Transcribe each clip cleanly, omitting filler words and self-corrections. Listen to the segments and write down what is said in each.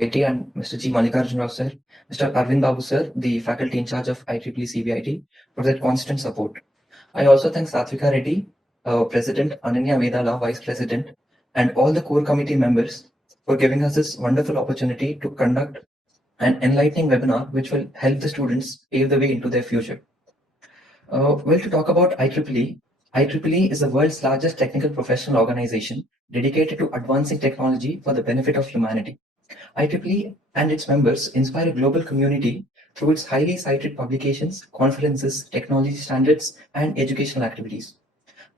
IIT, and Mr. G. Mallikarjun Rao sir, Mr. Arvind Babu sir, the faculty in charge of IEEE CBIT, for their constant support. I also thank Satvika Reddy, President, Ananya Vedala, Vice President, and all the core committee members for giving us this wonderful opportunity to conduct an enlightening webinar which will help the students pave the way into their future. Well, to talk about IEEE, IEEE is the world's largest technical professional organization dedicated to advancing technology for the benefit of humanity. IEEE and its members inspire a global community through its highly cited publications, conferences, technology standards, and educational activities.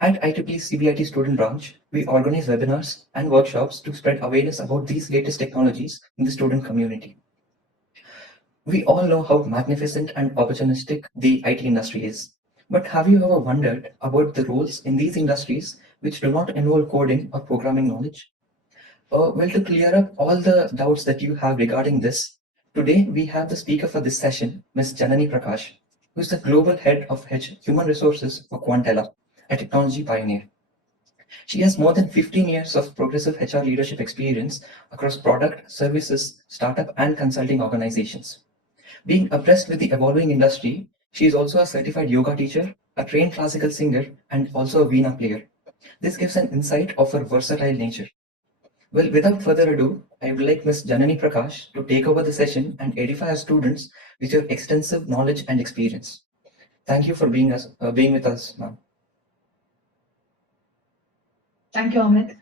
At IEEE CBIT student branch, we organize webinars and workshops to spread awareness about these latest technologies in the student community. We all know how magnificent and opportunistic the IT industry is. But have you ever wondered about the roles in these industries which do not involve coding or programming knowledge? Well, to clear up all the doubts that you have regarding this, today we have the speaker for this session, Ms. Janani Prakash, who is the Global Head of Human Resources for Quantela, a technology pioneer. She has more than 15 years of progressive HR leadership experience across product, services, startup, and consulting organizations. Being abreast with the evolving industry, she is also a certified yoga teacher, a trained classical singer, and also a Veena player. This gives an insight of her versatile nature. Well, without further ado, I would like Ms. Janani Prakash to take over the session and edify our students with your extensive knowledge and experience. Thank you for being with us, ma'am. Thank you, Amit.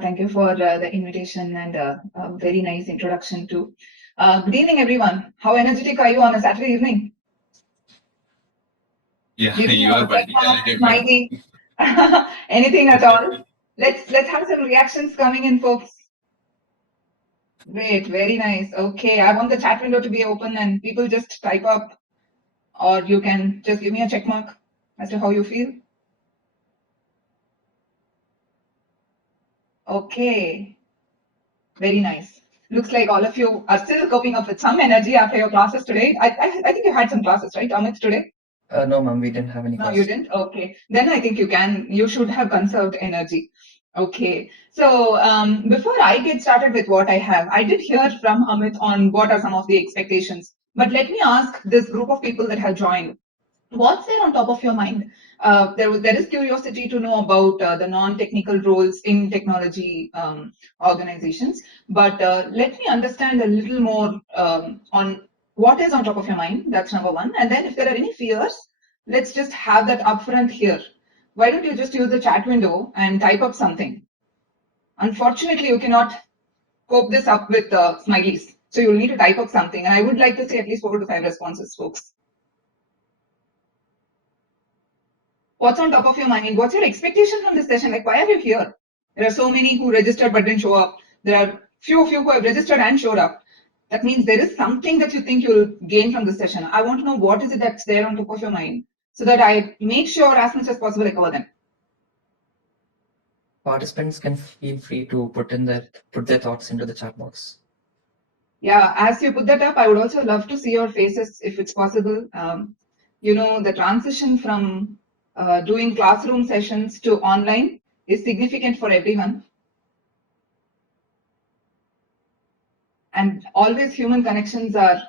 Thank you for the invitation and a very nice introduction too. Good evening, everyone. How energetic are you on a Saturday evening? Yeah, you are mighty. Anything at all? Let's have some reactions coming in, folks. Great, very nice. Okay, I want the chat window to be open and people just type up, or you can just give me a check mark as to how you feel. Okay, very nice. Looks like all of you are still coping up with some energy after your classes today. I think you had some classes, right, Amit, today? No, ma'am, we didn't have any classes. No, you didn't? Okay. Then I think you should have conserved energy. Okay. So before I get started with what I have, I did hear from Amit on what are some of the expectations. But let me ask this group of people that have joined, what's there on top of your mind? There is curiosity to know about the non-technical roles in technology organizations, but let me understand a little more on what is on top of your mind. That's number one. And then if there are any fears, let's just have that upfront here. Why don't you just use the chat window and type up something? Unfortunately, you cannot cope this up with smileys. So you'll need to type up something. And I would like to see at least 4 to 5 responses, folks. What's on top of your mind? What's your expectation from this session? Like, why are you here? There are so many who registered but didn't show up. There are few of you who have registered and showed up. That means there is something that you think you'll gain from this session. I want to know what is it that's there on top of your mind so that I make sure as much as possible I cover them. Participants can feel free to put their thoughts into the chat box. Yeah, as you put that up, I would also love to see your faces if it's possible. You know, the transition from doing classroom sessions to online is significant for everyone. And always human connections are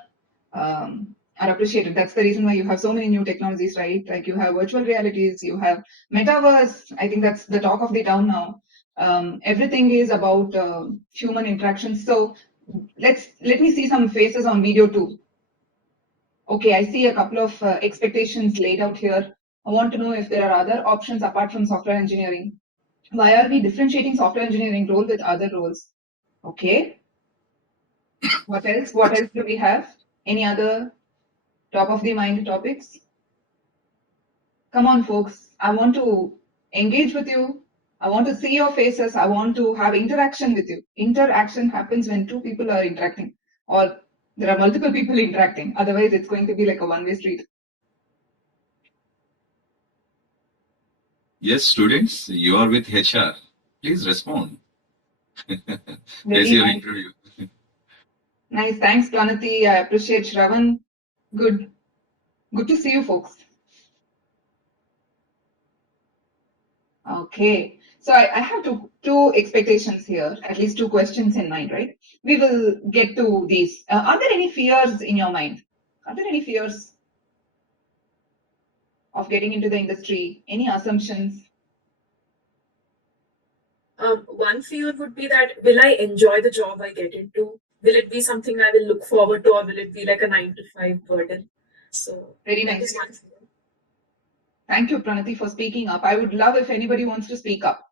appreciated. That's the reason why you have so many new technologies, right? Like you have virtual realities, you have metaverse. I think that's the talk of the town now. Everything is about human interactions. So let me see some faces on video too. Okay, I see a couple of expectations laid out here. I want to know if there are other options apart from software engineering. Why are we differentiating software engineering role with other roles? Okay. What else? What else do we have? Any other top of the mind topics? Come on, folks. I want to engage with you. I want to see your faces. I want to have interaction with you. Interaction happens when two people are interacting, or there are multiple people interacting. Otherwise, it's going to be like a one-way street. Yes, students, you are with HR. Please respond. Very your nice. interview. Nice. Thanks, Planati. I appreciate Shravan. Good. Good to see you, folks. Okay. So I have two two expectations here, at least two questions in mind, right? We will get to these. Are there any fears in your mind? Are there any fears of getting into the industry? Any assumptions? One fear would be that will I enjoy the job I get into? Will it be something I will look forward to, or will it be like a 9 to 5 burden? So Very that nice. is one fear. Thank you, Pranati, for speaking up. I would love if anybody wants to speak up.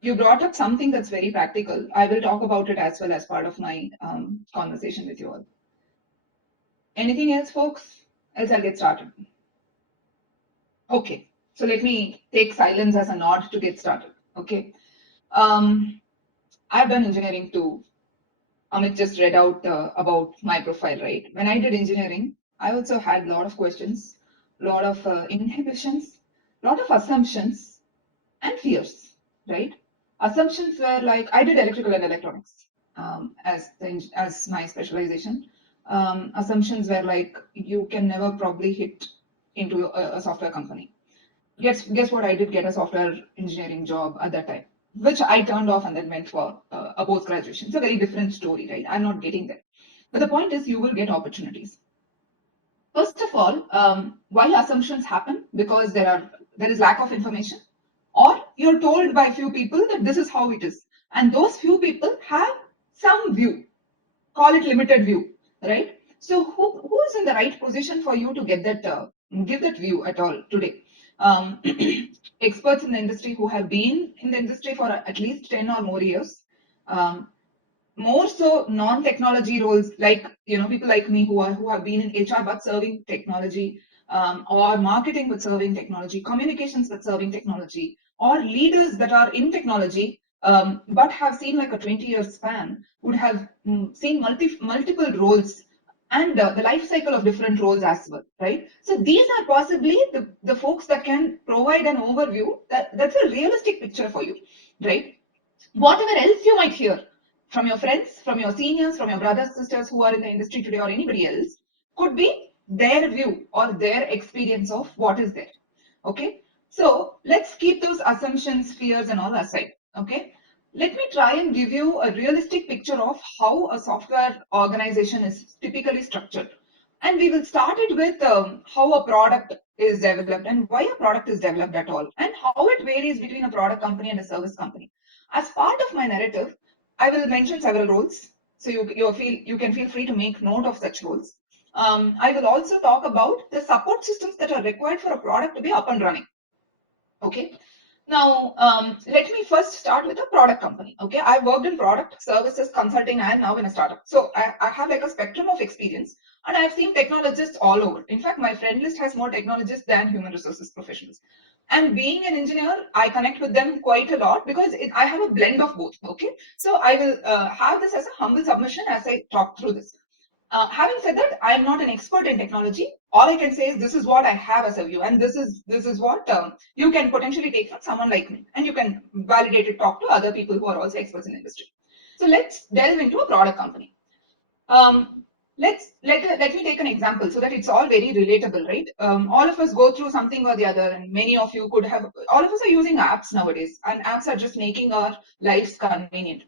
You brought up something that's very practical. I will talk about it as well as part of my conversation with you all. Anything else, folks? Else I'll get started. Okay, so let me take silence as a nod to get started. Okay, I've done engineering too. Amit just read out about my profile, right? When I did engineering, I also had a lot of questions, a lot of inhibitions, a lot of assumptions and fears, right? Assumptions were like, I did electrical and electronics as my specialization. Assumptions were like, you can never probably hit into a software company. Guess what? I did get a software engineering job at that time, which I turned off and then went for a post graduation. It's a very different story, right? I'm not getting there. But the point is, you will get opportunities. First of all, why assumptions happen? Because there is lack of information, or you're told by a few people that this is how it is, and those few people have some view. Call it limited view, right? So who is in the right position for you to get that give that view at all today? Experts in the industry who have been in the industry for at least 10 or more years, more so non-technology roles, like people like me who have been in HR but serving technology, or marketing but serving technology, communications but serving technology, or leaders that are in technology but have seen like a 20-year span, would have seen multiple roles and the life cycle of different roles as well, right? So these are possibly the folks that can provide an overview that's a realistic picture for you, right? Whatever else you might hear from your friends, from your seniors, from your brothers, sisters who are in the industry today, or anybody else, could be their view or their experience of what is there. Okay, so let's keep those assumptions, fears, and all aside. Okay, let me try and give you a realistic picture of how a software organization is typically structured. And we will start it with how a product is developed and why a product is developed at all, and how it varies between a product company and a service company. As part of my narrative, I will mention several roles, so you can feel free to make note of such roles. I will also talk about the support systems that are required for a product to be up and running. Okay. Now, let me first start with a product company. Okay, I've worked in product, services, consulting, and now in a startup. So I have like a spectrum of experience, and I've seen technologists all over. In fact, my friend list has more technologists than human resources professionals. And being an engineer, I connect with them quite a lot because I have a blend of both. Okay, so I will have this as a humble submission as I talk through this. Having said that, I am not an expert in technology. All I can say is this is what I have as a view, and this is what you can potentially take from someone like me, and you can validate it, talk to other people who are also experts in the industry. So let's delve into a product company. Let me take an example so that it's all very relatable, right? All of us go through something or the other, and many of you could have. All of us are using apps nowadays, and apps are just making our lives convenient.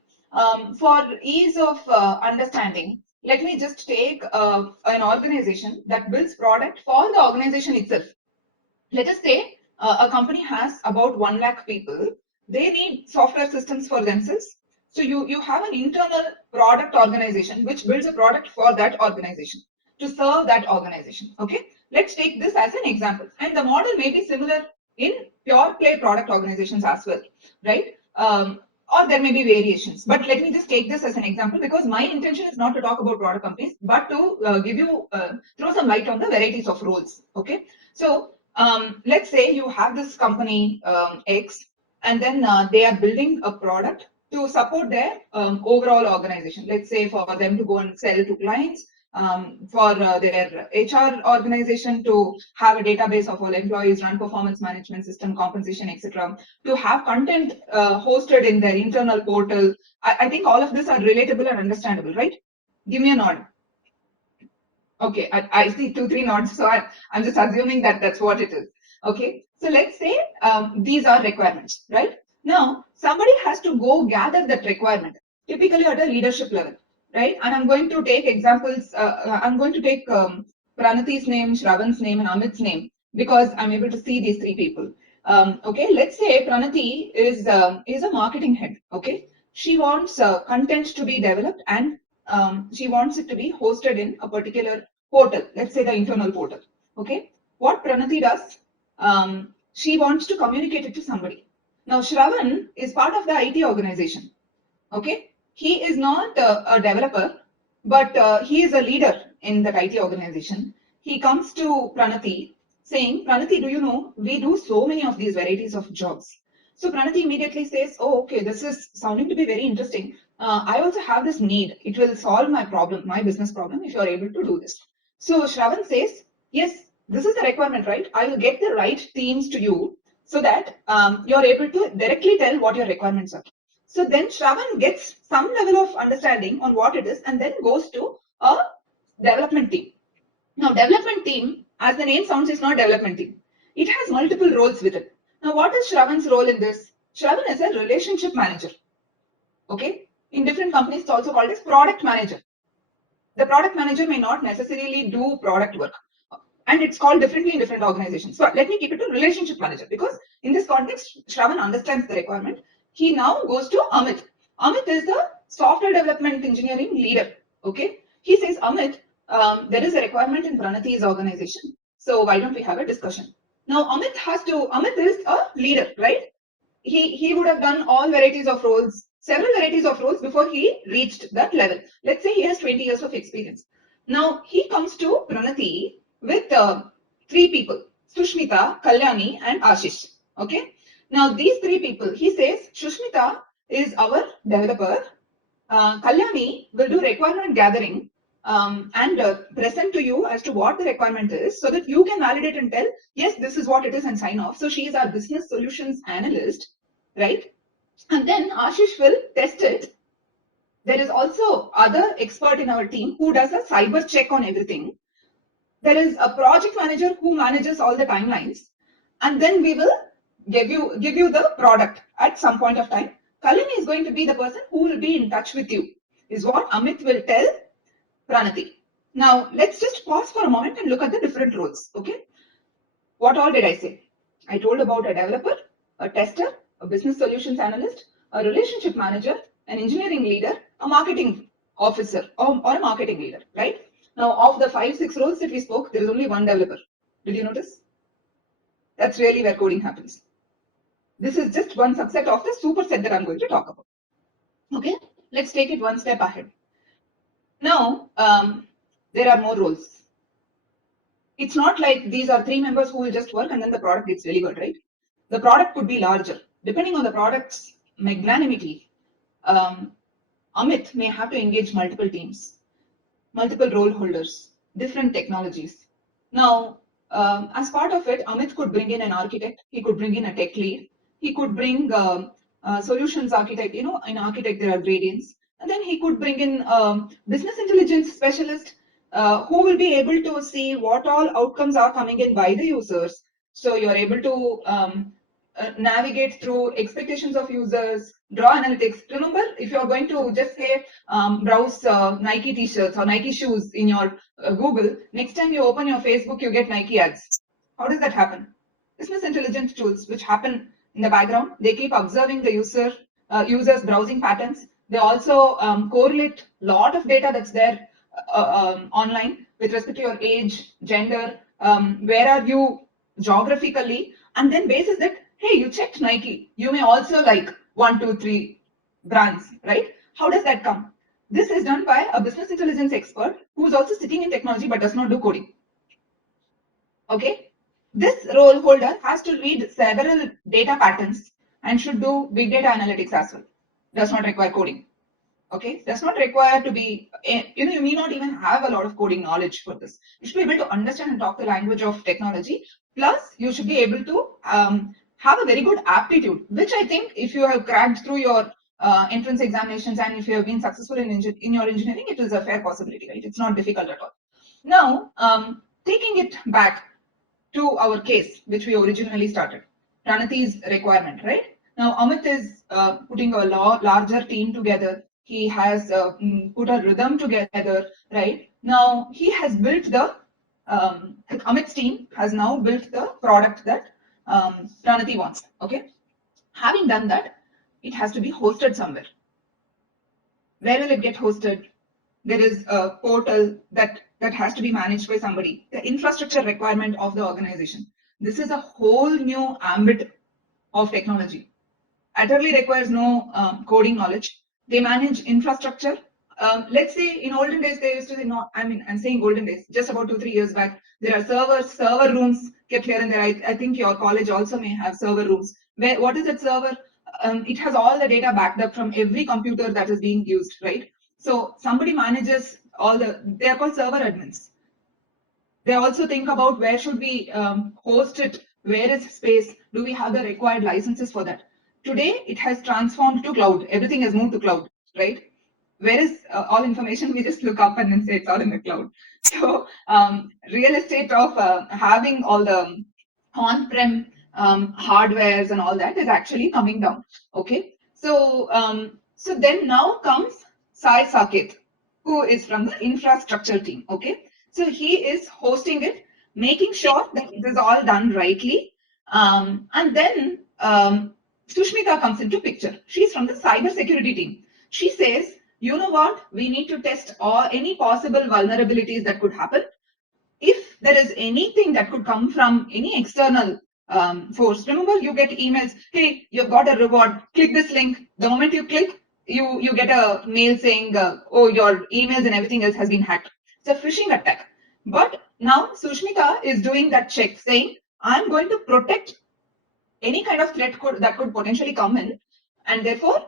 For ease of understanding, let me just take an organization that builds product for the organization itself. Let us say a company has about 1 lakh people. They need software systems for themselves. So you have an internal product organization which builds a product for that organization to serve that organization. Okay, let's take this as an example, and the model may be similar in pure play product organizations as well, right? Or there may be variations, but let me just take this as an example because my intention is not to talk about product companies, but to give you throw some light on the varieties of roles. Okay, so let's say you have this company X, and then they are building a product to support their overall organization. Let's say for them to go and sell to clients, for their HR organization to have a database of all employees, run performance management system, compensation, etc. To have content hosted in their internal portal. I think all of this are relatable and understandable, right? Give me a nod. Okay, I see 2-3 nods, so I'm just assuming that that's what it is. Okay, So let's say these are requirements, right? Now, somebody has to go gather that requirement, typically at a leadership level, right? And I'm going to take examples. I'm going to take Pranati's name, Shravan's name, and Amit's name because I'm able to see these three people. Okay, let's say Pranati is a marketing head. Okay, she wants content to be developed and she wants it to be hosted in a particular portal. Let's say the internal portal. Okay, what Pranati does, she wants to communicate it to somebody. Now, Shravan is part of the IT organization. Okay, he is not a developer, but he is a leader in that IT organization. He comes to Pranati saying, Pranati, do you know, we do so many of these varieties of jobs. So Pranati immediately says, oh, okay, this is sounding to be very interesting. I also have this need. It will solve my problem, my business problem, if you are able to do this. So Shravan says, yes, this is the requirement, right? I will get the right teams to you so that you're able to directly tell what your requirements are. So then Shravan gets some level of understanding on what it is and then goes to a development team. Now, development team, as the name sounds, is not development team. It has multiple roles with it. Now, what is Shravan's role in this? Shravan is a relationship manager. Okay. In different companies, it's also called as product manager. The product manager may not necessarily do product work. And it's called differently in different organizations. So let me keep it to relationship manager because in this context, Shravan understands the requirement. He now goes to Amit. Amit is the software development engineering leader. Okay. He says, Amit, there is a requirement in Pranati's organization. So why don't we have a discussion? Now, Amit is a leader, right? He would have done all varieties of roles, several varieties of roles before he reached that level. Let's say he has 20 years of experience. Now he comes to Pranati with three people, Sushmita, Kalyani, and Ashish. Okay. Now these three people, he says, Sushmita is our developer. Kalyani will do requirement gathering and present to you as to what the requirement is so that you can validate and tell, yes, this is what it is and sign off. So she is our business solutions analyst, right? And then Ashish will test it. There is also other expert in our team who does a cyber check on everything. There is a project manager who manages all the timelines. And then we will give you the product at some point of time. Kalini is going to be the person who will be in touch with you, is what Amit will tell Pranati. Now, let's just pause for a moment and look at the different roles. Okay. What all did I say? I told about a developer, a tester, a business solutions analyst, a relationship manager, an engineering leader, a marketing officer, or a marketing leader, right? Now, of the 5-6 roles that we spoke, there is only one developer. Did you notice? That's really where coding happens. This is just one subset of the superset that I'm going to talk about. Okay, let's take it one step ahead. Now, there are more roles. It's not like these are three members who will just work and then the product gets delivered, right? The product could be larger. Depending on the product's magnanimity, Amit may have to engage multiple teams, multiple role holders, different technologies. Now, as part of it, Amit could bring in an architect, he could bring in a tech lead, he could bring solutions architect, in architect there are gradients, and then he could bring in business intelligence specialist who will be able to see what all outcomes are coming in by the users. So you're able to navigate through expectations of users, draw analytics. Remember, if you're going to just say browse Nike t-shirts or Nike shoes in your Google, next time you open your Facebook, you get Nike ads. How does that happen? Business intelligence tools, which happen in the background, they keep observing the users' browsing patterns. They also correlate a lot of data that's there online with respect to your age, gender, where are you geographically, and then basis that, hey, you checked Nike, you may also like 1, 2, 3 brands, right? How does that come? This is done by a business intelligence expert who is also sitting in technology but does not do coding. Okay, this role holder has to read several data patterns and should do big data analytics as well. Does not require coding. Okay, does not require to be, you may not even have a lot of coding knowledge for this. You should be able to understand and talk the language of technology. Plus, you should be able to have a very good aptitude, which I think if you have cracked through your entrance examinations and if you have been successful in your engineering, it is a fair possibility, right? It's not difficult at all. Now, taking it back, to our case, which we originally started, Pranati's requirement, right? Now, Amit is putting a larger team together. He has put a rhythm together, right? Now, he has built the, Amit's team has now built the product that Pranati wants, okay? Having done that, it has to be hosted somewhere. Where will it get hosted? There is a portal that has to be managed by somebody. The infrastructure requirement of the organization. This is a whole new ambit of technology. Utterly requires no coding knowledge. They manage infrastructure. Let's say in olden days they used to say, no, I mean, I'm saying golden days, just about 2-3 years back, there are server rooms kept here and there. I think your college also may have server rooms. What is that server? It has all the data backed up from every computer that is being used, right? So somebody manages all they are called server admins. They also think about where should we host it, where is space, do we have the required licenses for that? Today, it has transformed to cloud. Everything has moved to cloud, right? Where is all information? We just look up and then say it's all in the cloud. So real estate of having all the on-prem hardwares and all that is actually coming down, okay? So, so then now comes Sai Saket, who is from the infrastructure team, okay? So he is hosting it, making sure that it is all done rightly. And then Sushmita comes into picture. She's from the cybersecurity team. She says, you know what? We need to test any possible vulnerabilities that could happen. If there is anything that could come from any external force, remember you get emails, hey, you've got a reward, click this link. The moment you click, you get a mail saying, oh, your emails and everything else has been hacked. It's a phishing attack. But now Sushmita is doing that check saying, I'm going to protect any kind of threat that could potentially come in. And therefore,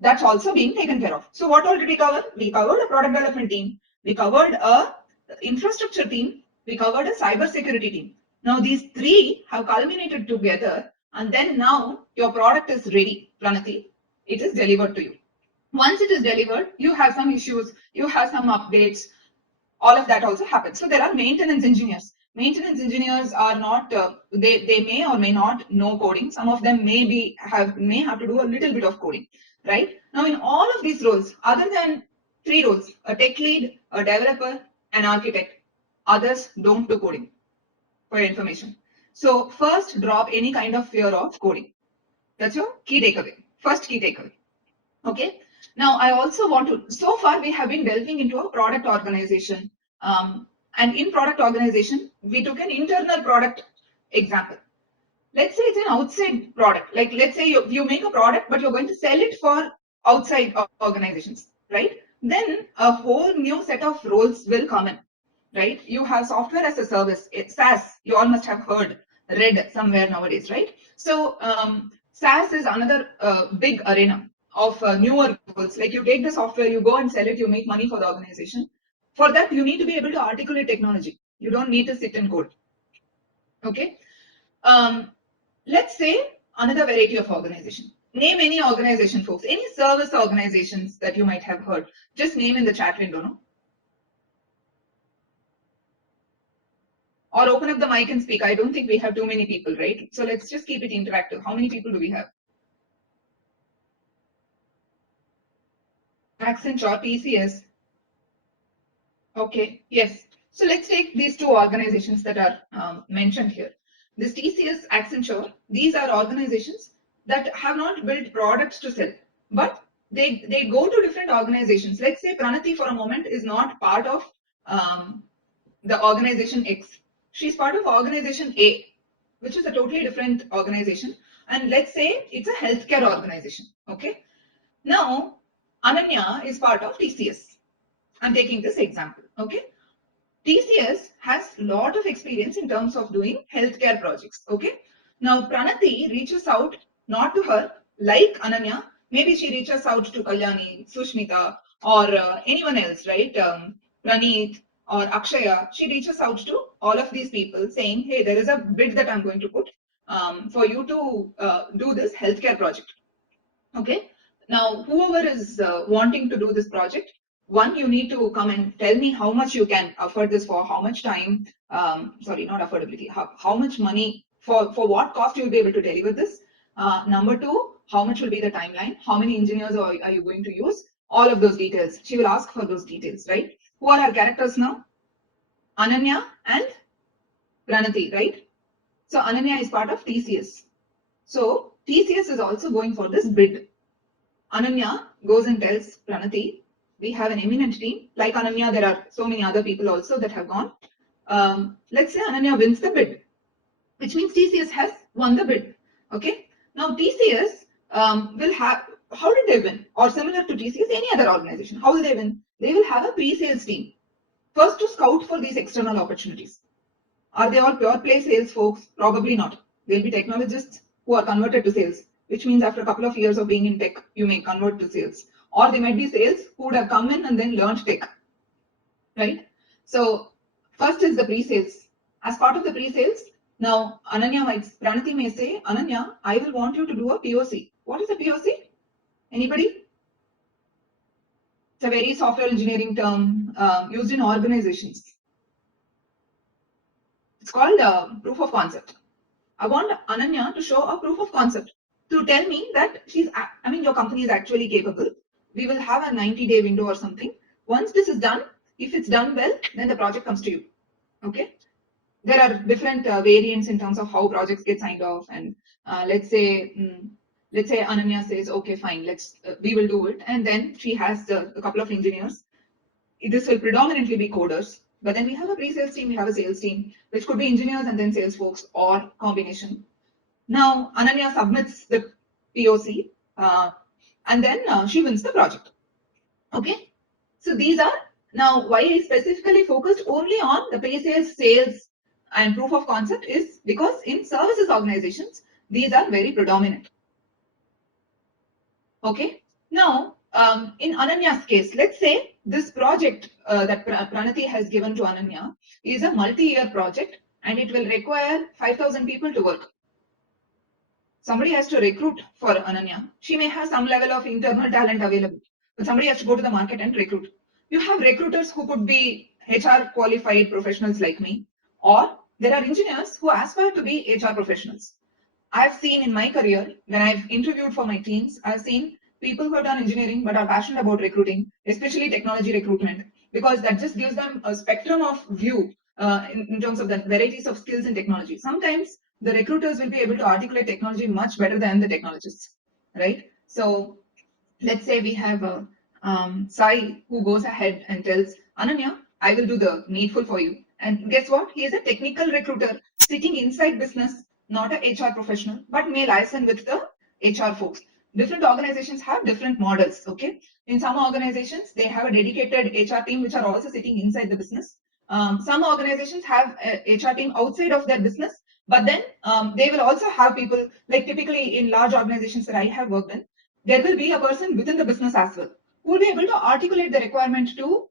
that's also being taken care of. So what all did we cover? We covered a product development team. We covered a infrastructure team. We covered a cybersecurity team. Now these three have culminated together. And then now your product is ready, Pranati. It is delivered to you. Once it is delivered, you have some issues, you have some updates, all of that also happens. So there are maintenance engineers. Maintenance engineers are not, they may or may not know coding. Some of them may have to do a little bit of coding, right? Now in all of these roles, other than 3 roles, a tech lead, a developer, an architect, others don't do coding, for your information. So first drop any kind of fear of coding. That's your key takeaway, first key takeaway, okay? Now, I also want to, so far we have been delving into a product organization. And in product organization, we took an internal product example. Let's say it's an outside product. Like let's say you make a product, but you're going to sell it for outside organizations, right? Then a whole new set of roles will come in, right? You have software as a service, it's SaaS. You all must have read somewhere nowadays, right? So SaaS is another big arena of newer roles. Like you take the software, you go and sell it, you make money for the organization. For that, you need to be able to articulate technology. You don't need to sit and code. Okay. Let's say another variety of organization. Name any organization, folks. Any service organizations that you might have heard. Just name in the chat window, no? Or open up the mic and speak. I don't think we have too many people, right? So let's just keep it interactive. How many people do we have? Accenture, TCS. Okay, yes. So let's take these 2 organizations that are mentioned here. This TCS, Accenture, these are organizations that have not built products to sell, but they go to different organizations. Let's say Pranati for a moment is not part of the organization X. She's part of organization A, which is a totally different organization. And let's say it's a healthcare organization. Okay. Now, Ananya is part of TCS. I'm taking this example. Okay. TCS has a lot of experience in terms of doing healthcare projects. Okay. Now, Pranati reaches out not to her like Ananya. Maybe she reaches out to Kalyani, Sushmita, or anyone else, right? Praneeth or Akshaya. She reaches out to all of these people saying, hey, there is a bid that I'm going to put for you to do this healthcare project. Okay. Now, whoever is wanting to do this project, one, you need to come and tell me how much you can afford this for, how much time, sorry, not affordability, how much money, for what cost you'll be able to deliver this. Number two, how much will be the timeline, how many engineers are you going to use, all of those details. She will ask for those details, right? Who are our characters now? Ananya and Pranati, right? So Ananya is part of TCS. So TCS is also going for this bid. Ananya goes and tells Pranati, we have an eminent team. Like Ananya, there are so many other people also that have gone. Let's say Ananya wins the bid, which means TCS has won the bid. Okay. Now TCS will have, how did they win? Or similar to TCS, any other organization, how will they win? They will have a pre-sales team. First to scout for these external opportunities. Are they all pure play sales folks? Probably not. They'll be technologists who are converted to sales, which means after a couple of years of being in tech, you may convert to sales. Or they might be sales who would have come in and then learned tech, right? So first is the pre-sales. As part of the pre-sales, now Pranati may say, Ananya, I will want you to do a POC. What is a POC? Anybody? It's a very software engineering term used in organizations. It's called proof of concept. I want Ananya to show a proof of concept to tell me that your company is actually capable. We will have a 90-day window or something. Once this is done, if it's done well, then the project comes to you. Okay. There are different variants in terms of how projects get signed off. And let's say Ananya says, okay, fine, we will do it. And then she has a couple of engineers. This will predominantly be coders. But then we have a pre-sales team, we have a sales team, which could be engineers and then sales folks or combination. Now, Ananya submits the POC and then she wins the project. Okay. So these are, now why I specifically focused only on the pre-sales, sales and proof of concept is because in services organizations, these are very predominant. Okay. Now, in Ananya's case, let's say this project that Pranati has given to Ananya is a multi-year project and it will require 5,000 people to work. Somebody has to recruit for Ananya. She may have some level of internal talent available, but somebody has to go to the market and recruit. You have recruiters who could be HR qualified professionals like me, or there are engineers who aspire to be HR professionals. I've seen in my career, when I've interviewed for my teams, I've seen people who have done engineering but are passionate about recruiting, especially technology recruitment, because that just gives them a spectrum of view in terms of the varieties of skills in technology. Sometimes the recruiters will be able to articulate technology much better than the technologists, right? So let's say we have Sai who goes ahead and tells Ananya, I will do the needful for you. And guess what? He is a technical recruiter sitting inside business, not a HR professional, but may liaison with the HR folks. Different organizations have different models. Okay. In some organizations, they have a dedicated HR team, which are also sitting inside the business. Some organizations have a HR team outside of their business, but then they will also have people, like typically in large organizations that I have worked in, there will be a person within the business as well who will be able to articulate the requirement to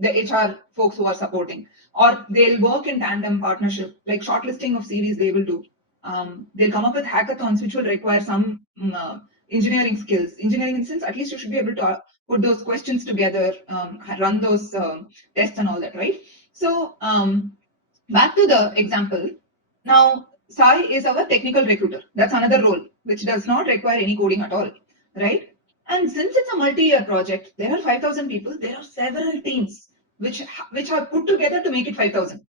the HR folks who are supporting, or they'll work in tandem partnership, like shortlisting of CVs they will do. They'll come up with hackathons which will require some engineering skills. Engineering in the sense, at least you should be able to put those questions together, run those tests and all that, right? So back to the example. Now, Sai is our technical recruiter. That's another role which does not require any coding at all, right? And since it's a multi-year project, there are 5,000 people. There are several teams which are put together to make it 5,000.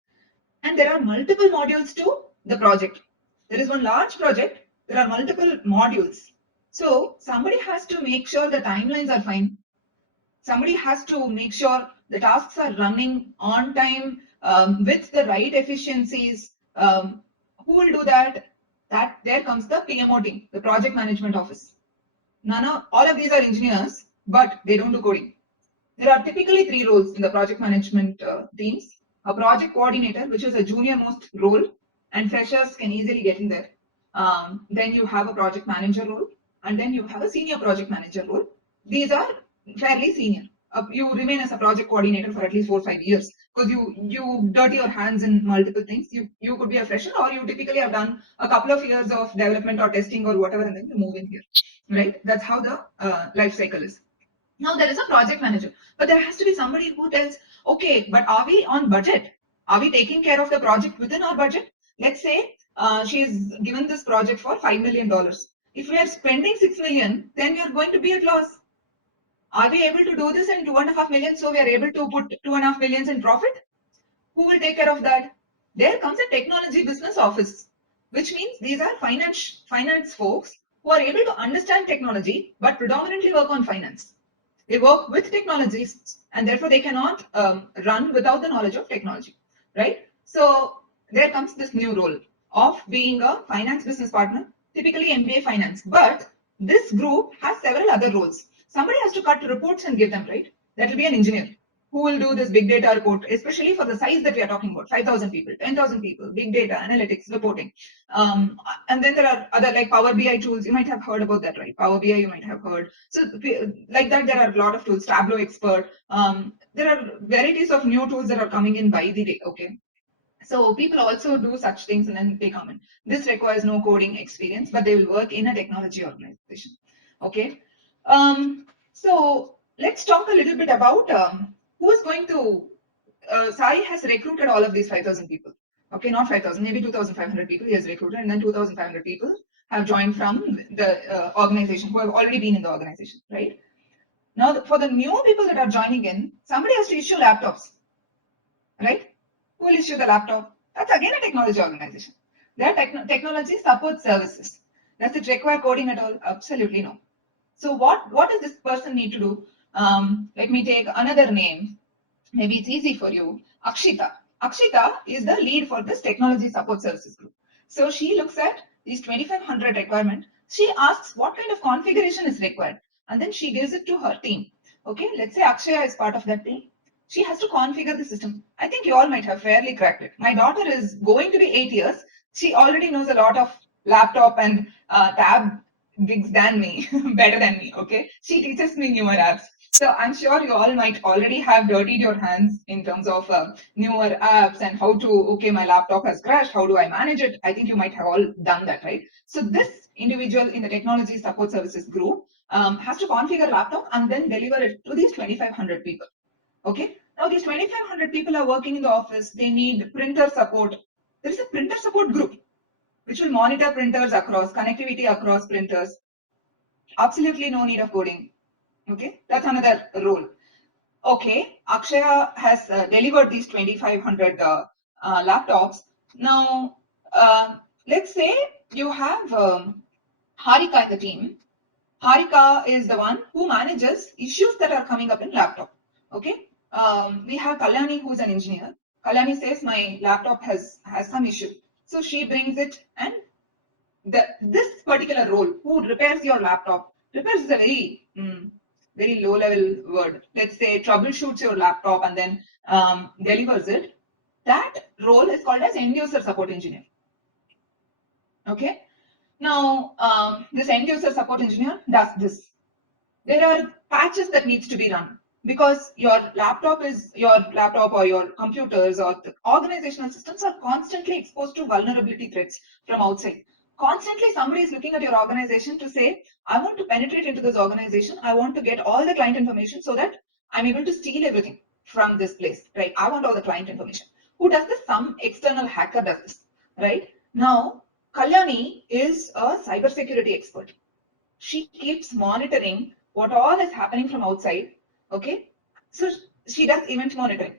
And there are multiple modules to the project. There is one large project. There are multiple modules. So somebody has to make sure the timelines are fine. Somebody has to make sure the tasks are running on time with the right efficiencies. Who will do that? There comes the PMO team, the project management office. All of these are engineers, but they don't do coding. There are typically three roles in the project management teams. A project coordinator, which is a junior most role, and freshers can easily get in there. Then you have a project manager role, and then you have a senior project manager role. These are fairly senior. You remain as a project coordinator for at least 4 or 5 years because you dirty your hands in multiple things. You could be a fresher, or you typically have done a couple of years of development or testing or whatever, and then you move in here, right? That's how the life cycle is. Now there is a project manager, but there has to be somebody who tells, okay, but are we on budget? Are we taking care of the project within our budget? Let's say she's given this project for $5 million. If we are spending 6 million, then we are going to be at loss. Are we able to do this in 2.5 million? So we are able to put 2.5 millions in profit? Who will take care of that? There comes a technology business office, which means these are finance folks who are able to understand technology, but predominantly work on finance. They work with technologies, and therefore they cannot run without the knowledge of technology, right? So there comes this new role of being a finance business partner, typically MBA finance. But this group has several other roles. Somebody has to cut reports and give them, right? That will be an engineer who will do this big data report, especially for the size that we are talking about, 5,000 people, 10,000 people, big data, analytics, reporting. And then there are other like Power BI tools. You might have heard about that, right? Power BI, you might have heard. So like that, there are a lot of tools, Tableau Expert. There are varieties of new tools that are coming in by the day, okay? So people also do such things and then they come in. This requires no coding experience, but they will work in a technology organization, okay? So let's talk a little bit about who is going to, Sai has recruited all of these 5,000 people. Okay, not 5,000, maybe 2,500 people he has recruited, and then 2,500 people have joined from the organization who have already been in the organization, right? Now, for the new people that are joining in, somebody has to issue laptops, right? Who will issue the laptop? That's again a technology organization. There are technology support services. Does it require coding at all? Absolutely no. So what does this person need to do? Let me take another name. Maybe it's easy for you. Akshita. Akshita is the lead for this technology support services group. So she looks at these 2,500 requirement. She asks what kind of configuration is required, and then she gives it to her team. Okay, let's say Akshaya is part of that team. She has to configure the system. I think you all might have fairly cracked it. My daughter is going to be 8 years. She already knows a lot of laptop and tab gigs than me, better than me. Okay, she teaches me newer apps. So I'm sure you all might already have dirtied your hands in terms of newer apps and how to, okay, my laptop has crashed. How do I manage it? I think you might have all done that, right? So this individual in the technology support services group has to configure laptop and then deliver it to these 2,500 people. Okay. Now these 2,500 people are working in the office. They need printer support. There is a printer support group which will monitor printers across, connectivity across printers. Absolutely no need of coding. Okay, that's another role. Okay, Akshaya has delivered these 2,500 laptops. Now, let's say you have Harika in the team. Harika is the one who manages issues that are coming up in laptop. Okay, we have Kalyani who's an engineer. Kalyani says my laptop has some issue, so she brings it, and this particular role, who repairs your laptop, repairs is a very low level word. Let's say troubleshoots your laptop and then delivers it. That role is called as end user support engineer. Okay. Now this end user support engineer does this. There are patches that needs to be run because your laptop or your computers or the organizational systems are constantly exposed to vulnerability threats from outside. Constantly somebody is looking at your organization to say, I want to penetrate into this organization. I want to get all the client information so that I'm able to steal everything from this place, right? I want all the client information. Who does this? Some external hacker does this, right? Now, Kalyani is a cybersecurity expert. She keeps monitoring what all is happening from outside. Okay, so she does event monitoring.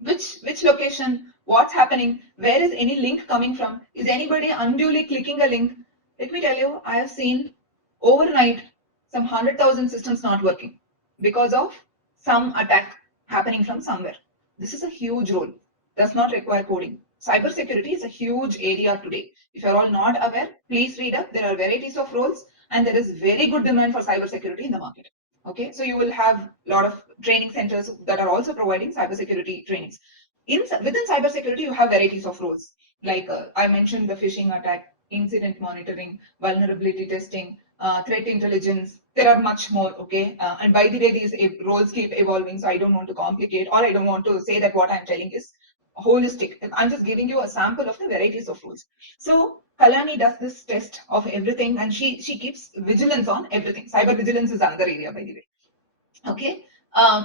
Which location, what's happening, where is any link coming from, is anybody unduly clicking a link? Let me tell you, I have seen overnight some 100,000 systems not working because of some attack happening from somewhere. This is a huge role, does not require coding. Cybersecurity is a huge area today. If you're all not aware, please read up. There are varieties of roles and there is very good demand for cybersecurity in the market. Okay, so you will have a lot of training centers that are also providing cybersecurity trainings. Within cybersecurity, you have varieties of roles. Like I mentioned the phishing attack, incident monitoring, vulnerability testing, threat intelligence. There are much more, okay? And by the day, these roles keep evolving, so I don't want to complicate, or I don't want to say that what I'm telling is holistic. I'm just giving you a sample of the varieties of roles. So Kalyani does this test of everything and she keeps vigilance on everything. Cyber vigilance is another area, by the way. Okay.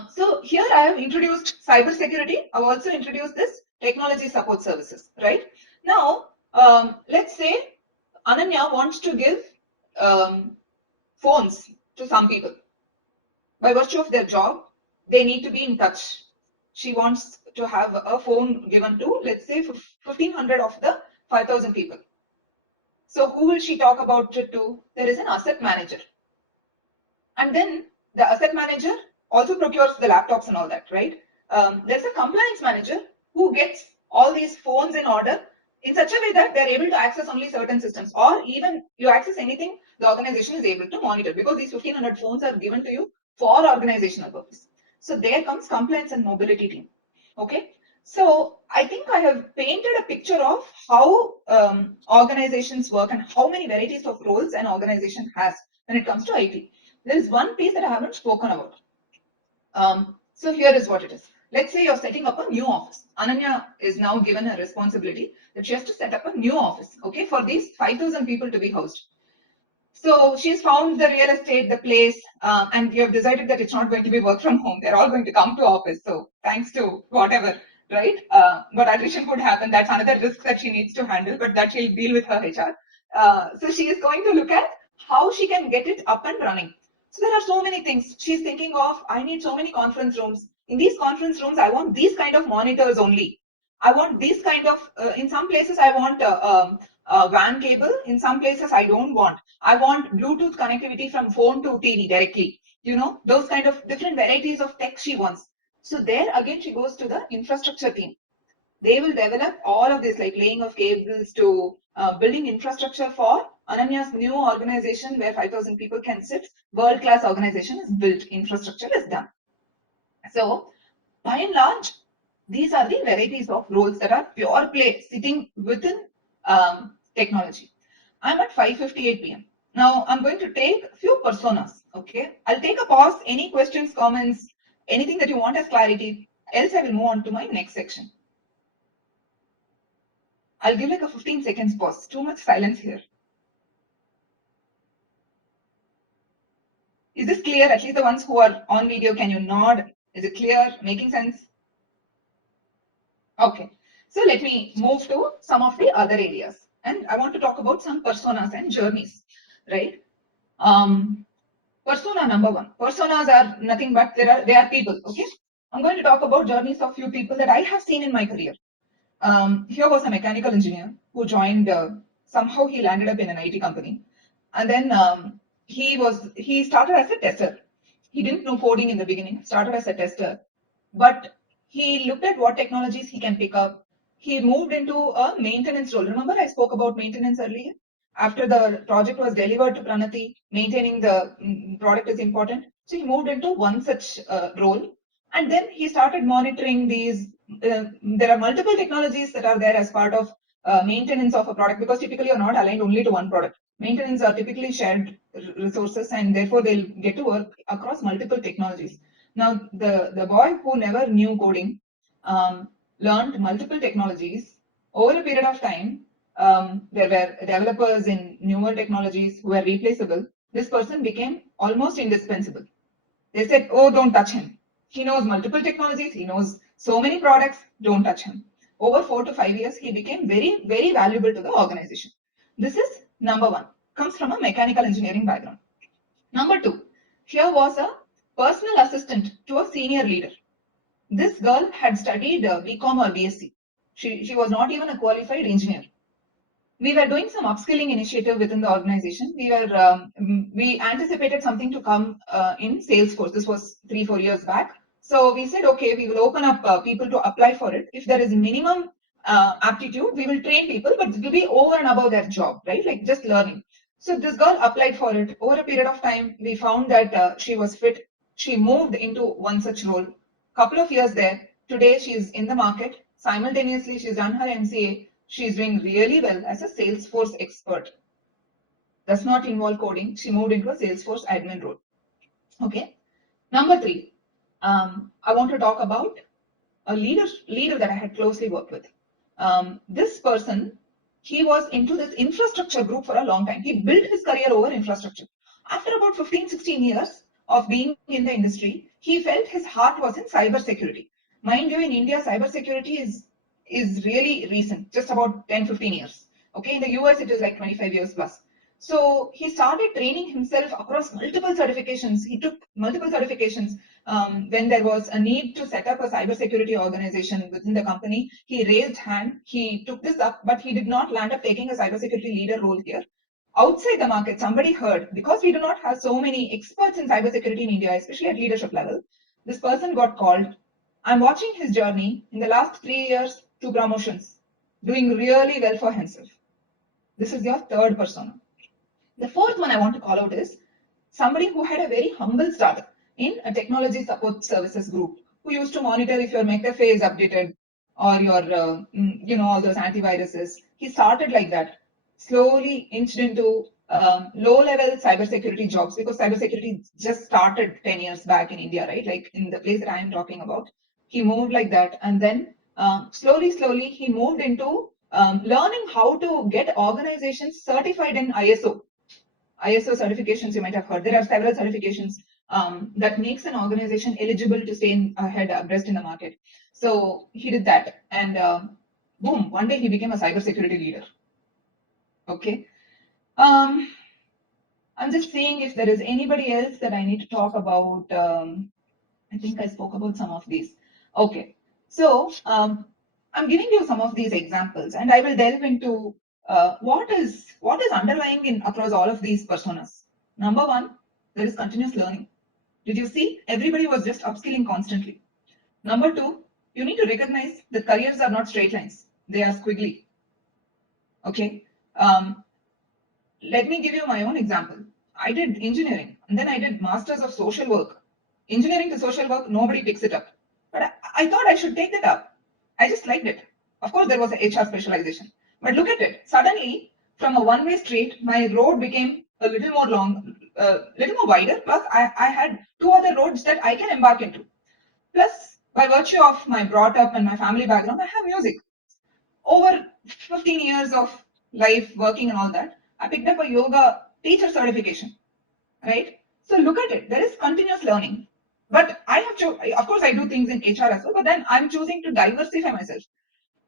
So here I have introduced cybersecurity. I've also introduced this technology support services, right? Now, let's say Ananya wants to give phones to some people. By virtue of their job, they need to be in touch. She wants to have a phone given to, let's say, 1,500 of the 5,000 people. So who will she talk about it to? There is an asset manager. And then the asset manager also procures the laptops and all that, right? There's a compliance manager who gets all these phones in order in such a way that they're able to access only certain systems, or even you access anything, the organization is able to monitor, because these 1,500 phones are given to you for organizational purpose. So there comes compliance and mobility team. Okay. So I think I have painted a picture of how organizations work and how many varieties of roles an organization has when it comes to IT. There is one piece that I haven't spoken about. So here is what it is. Let's say you're setting up a new office. Ananya is now given a responsibility that she has to set up a new office, okay, for these 5,000 people to be housed. So she's found the real estate, the place, and we have decided that it's not going to be work from home. They're all going to come to office. So thanks to whatever, right? But attrition could happen. That's another risk that she needs to handle, but that she'll deal with her HR. So she is going to look at how she can get it up and running. So there are so many things she's thinking of. I need so many conference rooms. In these conference rooms, I want these kind of monitors only. I want these kind of, in some places, I want WAN cable. In some places, I don't want. I want Bluetooth connectivity from phone to TV directly. You know, those kind of different varieties of tech she wants. So there again, she goes to the infrastructure team. They will develop all of this, like laying of cables to building infrastructure for Ananya's new organization where 5,000 people can sit. World-class organization is built, infrastructure is done. So by and large, these are the varieties of roles that are pure play sitting within technology. I'm at 5:58 p.m. Now I'm going to take a few personas. Okay, I'll take a pause. Any questions, comments, anything that you want as clarity? Else I will move on to my next section. I'll give like a 15 seconds pause. Too much silence here. Is this clear? At least the ones who are on video, can you nod? Is it clear? Making sense? Okay. So let me move to some of the other areas. And I want to talk about some personas and journeys, right? Persona number one. Personas are nothing but they are people. Okay. I'm going to talk about journeys of few people that I have seen in my career. Here was a mechanical engineer who joined. Somehow he landed up in an IT company, and then he started as a tester. He didn't know coding in the beginning. Started as a tester, but he looked at what technologies he can pick up. He moved into a maintenance role. Remember, I spoke about maintenance earlier. After the project was delivered to Pranati, maintaining the product is important. So he moved into one such role, and then he started monitoring these. There are multiple technologies that are there as part of maintenance of a product, because typically you're not aligned only to one product. Maintenance are typically shared resources, and therefore they'll get to work across multiple technologies. Now, the boy who never knew coding learned multiple technologies over a period of time. There were developers in newer technologies who were replaceable. This person became almost indispensable. They said, oh, don't touch him. He knows multiple technologies. He knows so many products. Don't touch him. Over 4 to 5 years, he became very, very valuable to the organization. This is number one. Comes from a mechanical engineering background. Number two, here was a personal assistant to a senior leader. This girl had studied BCom or BSc. She was not even a qualified engineer. We were doing some upskilling initiative within the organization. We anticipated something to come in Salesforce. This was 3-4 years back. So we said, okay, we will open up people to apply for it. If there is minimum aptitude, we will train people, but it will be over and above their job, right? Like just learning. So this girl applied for it. Over a period of time, we found that she was fit. She moved into one such role. Couple of years there. Today, she's in the market. Simultaneously, she's done her MCA. She's doing really well as a Salesforce expert. Does not involve coding. She moved into a Salesforce admin role. Okay. Number three, I want to talk about a leader that I had closely worked with. This person, he was into this infrastructure group for a long time. He built his career over infrastructure. After about 15, 16 years, of being in the industry, he felt his heart was in cybersecurity. Mind you, in India, cybersecurity is really recent, just about 10-15 years. Okay, in the US, it is like 25 years plus. So he started training himself across multiple certifications. He took multiple certifications. When there was a need to set up a cybersecurity organization within the company, he raised hand, he took this up, but he did not land up taking a cybersecurity leader role here. Outside the market, somebody heard, because we do not have so many experts in cybersecurity in India, especially at leadership level, this person got called. I'm watching his journey in the last 3 years, 2 promotions, doing really well for himself. This is your third persona. The fourth one I want to call out is somebody who had a very humble start in a technology support services group, who used to monitor if your McAfee is updated or your, all those antiviruses. He started like that, slowly inched into low-level cybersecurity jobs, because cybersecurity just started 10 years back in India, right? Like in the place that I am talking about. He moved like that, and then slowly, he moved into learning how to get organizations certified in ISO certifications. You might have heard there are several certifications that makes an organization eligible to stay ahead abreast in the market. So he did that, and boom, one day he became a cybersecurity leader. Okay. I'm just seeing if there is anybody else that I need to talk about. I think I spoke about some of these. Okay. So I'm giving you some of these examples, and I will delve into what is underlying in across all of these personas. Number one, there is continuous learning. Did you see? Everybody was just upskilling constantly. Number two, you need to recognize that careers are not straight lines. They are squiggly. Okay. Let me give you my own example. I did engineering, and then I did Masters of Social Work. Engineering to social work, nobody picks it up. But I thought I should take that up. I just liked it. Of course, there was an HR specialization. But look at it. Suddenly, from a one-way street, my road became a little more long, little more wider. Plus, I had 2 other roads that I can embark into. Plus, by virtue of my brought up and my family background, I have music. Over 15 years of life working and all that, I picked up a yoga teacher certification, right? So look at it. There is continuous learning. But I have to, of course, I do things in HR as well, but then I'm choosing to diversify myself,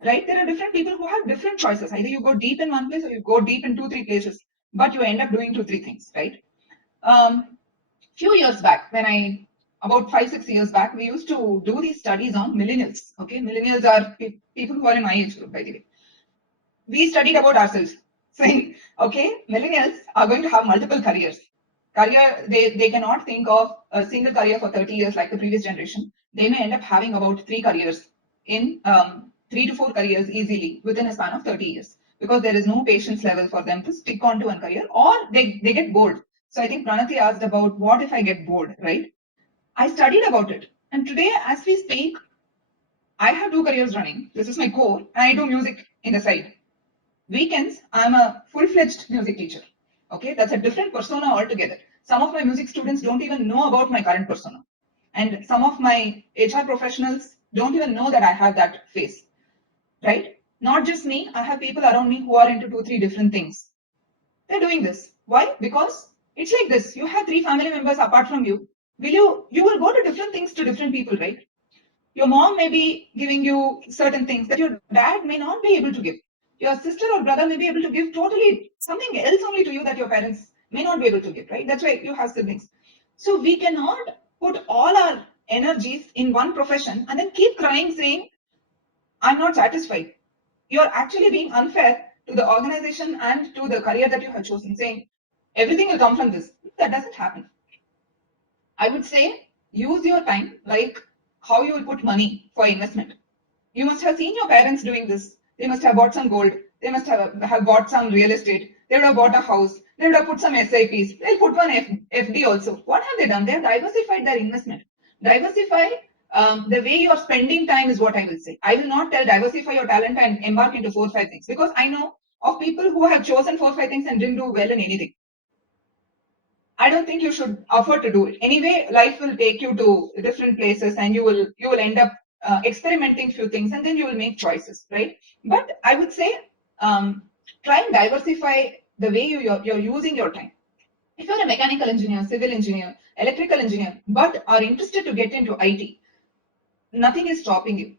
right? There are different people who have different choices. Either you go deep in one place or you go deep in 2-3 places, but you end up doing 2-3 things, right? Few years back, about 5-6 years back, we used to do these studies on millennials. Okay, millennials are people who are in my age group, by the way. We studied about ourselves, saying, okay, millennials are going to have multiple careers. They cannot think of a single career for 30 years like the previous generation. They may end up having about 3 careers in 3 to 4 careers easily within a span of 30 years, because there is no patience level for them to stick on to one career, or they get bored. So I think Pranati asked about what if I get bored, right? I studied about it. And today, as we speak, I have 2 careers running. This is my core, and I do music in the side. Weekends, I'm a full-fledged music teacher. Okay, that's a different persona altogether. Some of my music students don't even know about my current persona. And some of my HR professionals don't even know that I have that face, right? Not just me, I have people around me who are into 2-3 different things. They're doing this. Why? Because it's like this. You have 3 family members apart from you. You will go to different things to different people, right? Your mom may be giving you certain things that your dad may not be able to give. Your sister or brother may be able to give totally something else only to you that your parents may not be able to give, right? That's why you have siblings. So we cannot put all our energies in one profession and then keep crying saying, I'm not satisfied. You're actually being unfair to the organization and to the career that you have chosen, saying everything will come from this. That doesn't happen. I would say use your time like how you will put money for investment. You must have seen your parents doing this. They must have bought some gold. They must have bought some real estate. They would have bought a house. They would have put some SIPs. They'll put one FD also. What have they done? They have diversified their investment. Diversify the way you are spending time is what I will say. I will not tell diversify your talent and embark into 4 or 5 things, because I know of people who have chosen 4 or 5 things and didn't do well in anything. I don't think you should afford to do it. Anyway, life will take you to different places, and you will end up experimenting few things, and then you will make choices, right? But I would say try and diversify the way you're using your time. If you're a mechanical engineer, civil engineer, electrical engineer, but are interested to get into IT, nothing is stopping you.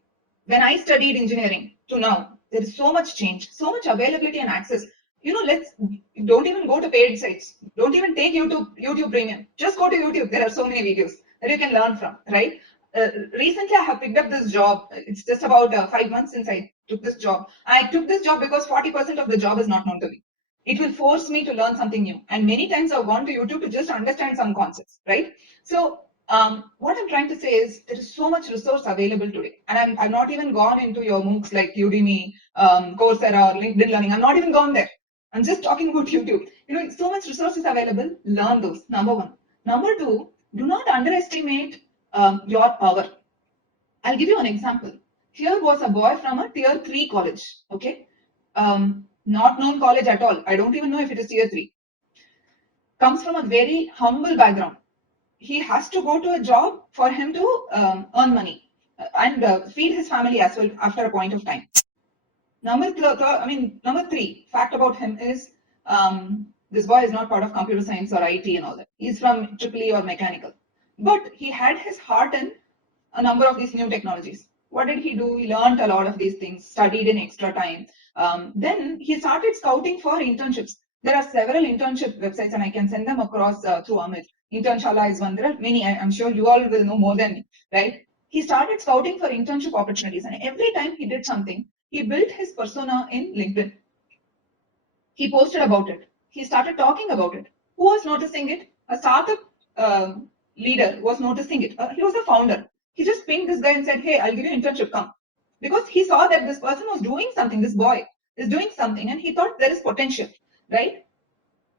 When I studied engineering to now, there is so much change, so much availability and access. Don't even go to paid sites. Don't even take YouTube Premium. Just go to YouTube. There are so many videos that you can learn from, right? Recently, I have picked up this job. It's just about 5 months since I took this job. I took this job because 40% of the job is not known to me. It will force me to learn something new. And many times I've gone to YouTube to just understand some concepts, right? So what I'm trying to say is there is so much resource available today. And I've not even gone into your MOOCs like Udemy, Coursera, or LinkedIn Learning. I'm not even gone there. I'm just talking about YouTube. So much resources available. Learn those. Number one. Number two, do not underestimate your power. I'll give you an example. Here was a boy from a tier 3 college. Okay. Not known college at all. I don't even know if it is tier 3. Comes from a very humble background. He has to go to a job for him to earn money and feed his family as well after a point of time. Number 3 fact about him is this boy is not part of computer science or IT and all that. He's from EEE or mechanical, but he had his heart in a number of these new technologies. What did he do? He learned a lot of these things, studied in extra time. Then he started scouting for internships. There are several internship websites, and I can send them across through Amit. Internshala is one. There are many. I'm sure you all will know more than me, right? He started scouting for internship opportunities, and every time he did something, he built his persona in LinkedIn. He posted about it. He started talking about it. Who was noticing it? A startup leader was noticing it. He was a founder. He just pinged this guy and said, "Hey, I'll give you an internship, come." Because he saw that this person was doing something, this boy is doing something, and he thought there is potential, right?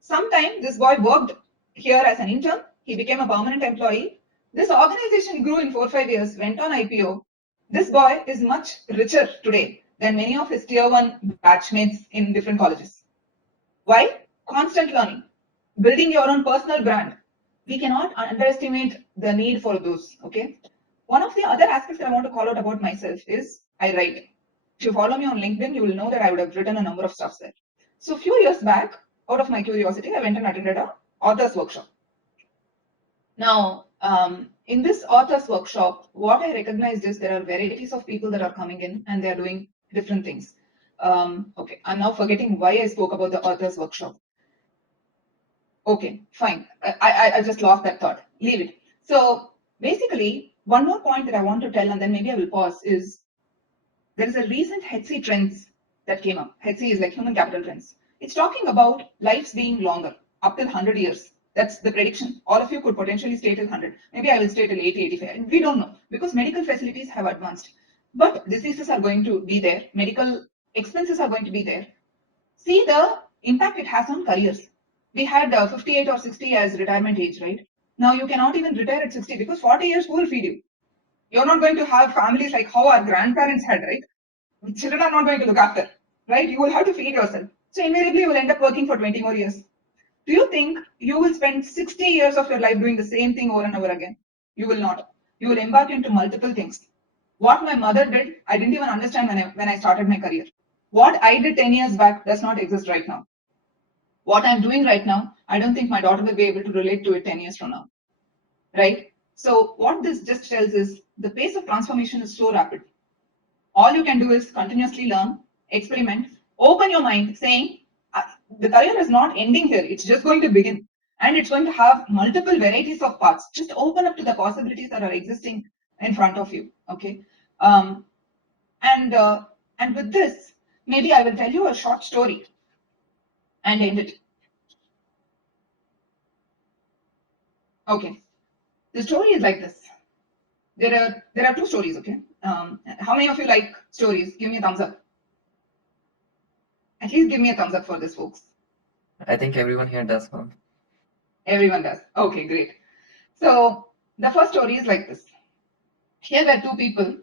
Sometime this boy worked here as an intern. He became a permanent employee. This organization grew in 4 or 5 years, went on IPO. This boy is much richer today than many of his tier 1 batchmates in different colleges. Why? Constant learning, building your own personal brand. We cannot underestimate the need for those, okay? One of the other aspects that I want to call out about myself is I write. If you follow me on LinkedIn, you will know that I would have written a number of stuff there. So a few years back, out of my curiosity, I went and attended an author's workshop. Now, in this author's workshop, what I recognized is there are varieties of people that are coming in and they are doing different things. Okay, I'm now forgetting why I spoke about the author's workshop. Okay, fine. I just lost that thought. Leave it. So basically, one more point that I want to tell, and then maybe I will pause, is there is a recent HETC trends that came up. HETC is like human capital trends. It's talking about lives being longer, up till 100 years. That's the prediction. All of you could potentially stay till 100. Maybe I will stay till 80, 85. We don't know because medical facilities have advanced. But diseases are going to be there. Medical expenses are going to be there. See the impact it has on careers. We had 58 or 60 as retirement age, right? Now you cannot even retire at 60 because 40 years who will feed you? You're not going to have families like how our grandparents had, right? Children are not going to look after, right? You will have to feed yourself. So invariably you will end up working for 20 more years. Do you think you will spend 60 years of your life doing the same thing over and over again? You will not. You will embark into multiple things. What my mother did, I didn't even understand when I started my career. What I did 10 years back does not exist right now. What I'm doing right now, I don't think my daughter will be able to relate to it 10 years from now, right? So what this just tells is the pace of transformation is so rapid. All you can do is continuously learn, experiment, open your mind saying, the career is not ending here. It's just going to begin. And it's going to have multiple varieties of paths. Just open up to the possibilities that are existing in front of you, okay? And with this, maybe I will tell you a short story and end it. Okay, the story is like this. There are two stories, okay? How many of you like stories? Give me a thumbs up. At least give me a thumbs up for this, folks. I think everyone here does one. Everyone does. Okay, great. So the first story is like this. Here were two people.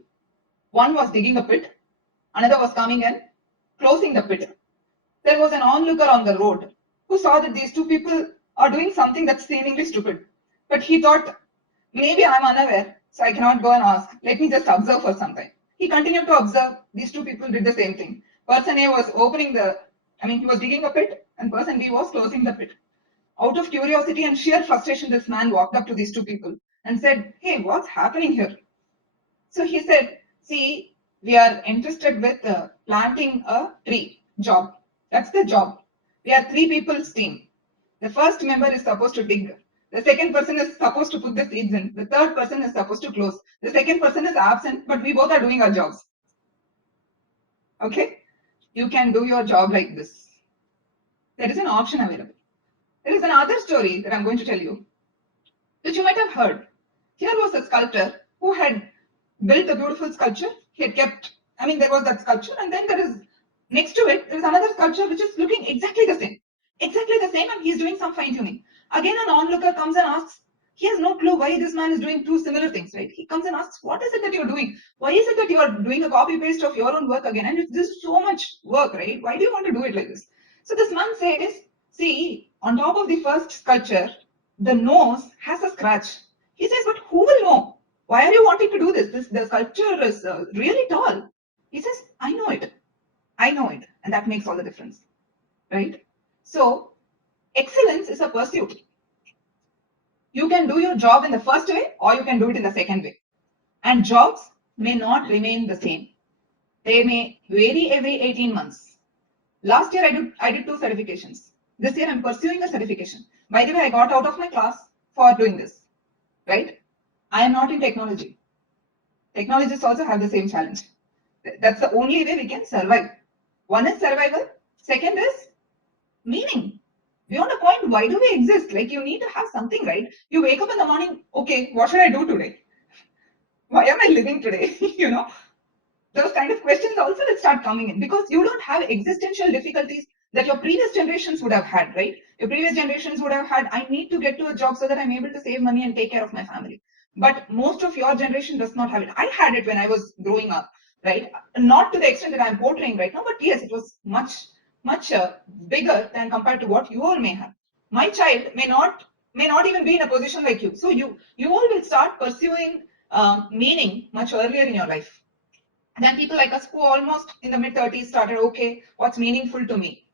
One was digging a pit. Another was coming and closing the pit. There was an onlooker on the road who saw that these two people are doing something that's seemingly stupid. But he thought, maybe I'm unaware, so I cannot go and ask. Let me just observe for some time. He continued to observe. These two people did the same thing. Person A was he was digging a pit, and person B was closing the pit. Out of curiosity and sheer frustration, this man walked up to these two people and said, "Hey, what's happening here?" So he said, "See, we are interested with planting a tree job. That's the job. We are 3 people's team. The first member is supposed to dig. The second person is supposed to put the seeds in. The third person is supposed to close. The second person is absent, but we both are doing our jobs. Okay? You can do your job like this. There is an option available. There is another story that I'm going to tell you, which you might have heard. Here was a sculptor who had built a beautiful sculpture. He had kept, there was that sculpture, and then there is next to it, there is another sculpture which is looking exactly the same. Exactly the same, and he's doing some fine tuning. Again, an onlooker comes and asks, he has no clue why this man is doing two similar things, right? He comes and asks, "What is it that you're doing? Why is it that you're doing a copy paste of your own work again? And this is so much work, right? Why do you want to do it like this?" So this man says, "See, on top of the first sculpture, the nose has a scratch." He says, "But who will know? Why are you wanting to do this? The sculpture is really tall." He says, "I know it. I know it." And that makes all the difference, right? So excellence is a pursuit. You can do your job in the first way or you can do it in the second way. And jobs may not remain the same. They may vary every 18 months. Last year I did 2 certifications. This year I'm pursuing a certification. By the way, I got out of my class for doing this, right? I am not in technology. Technologists also have the same challenge. That's the only way we can survive. One is survival. Second is meaning. Beyond a point, why do we exist? Like, you need to have something, right? You wake up in the morning, okay, what should I do today? Why am I living today? Those kind of questions also will start coming in because you don't have existential difficulties that your previous generations would have had, right? Your previous generations would have had, "I need to get to a job so that I'm able to save money and take care of my family." But most of your generation does not have it. I had it when I was growing up, right? Not to the extent that I'm portraying right now, but yes, it was much bigger than compared to what you all may have. My child may not even be in a position like you. So you all will start pursuing meaning much earlier in your life. And then people like us who almost in the mid-30s started, okay, what's meaningful to me,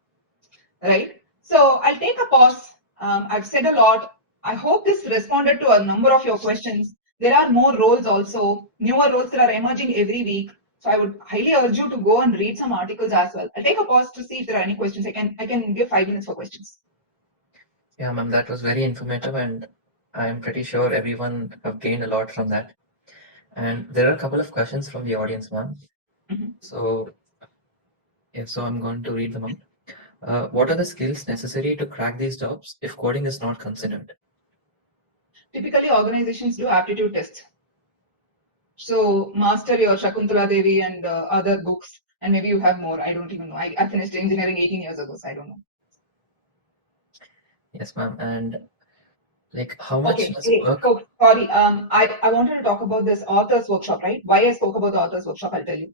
right? So I'll take a pause. I've said a lot. I hope this responded to a number of your questions. There are more roles also, newer roles that are emerging every week. So I would highly urge you to go and read some articles as well. I'll take a pause to see if there are any questions. I can give 5 minutes for questions. Yeah, ma'am, that was very informative, and I'm pretty sure everyone have gained a lot from that. And there are a couple of questions from the audience, ma'am. Mhm. So, so I'm going to read them out. What are the skills necessary to crack these jobs if coding is not considered? Typically, organizations do aptitude tests. So master your Shakuntala Devi and other books, and maybe you have more. I don't even know. I finished engineering 18 years ago, so I don't know. Yes, ma'am. And like, how much Okay, does hey, work? folks, sorry. I wanted to talk about this authors workshop, right? Why I spoke about the authors workshop, I'll tell you.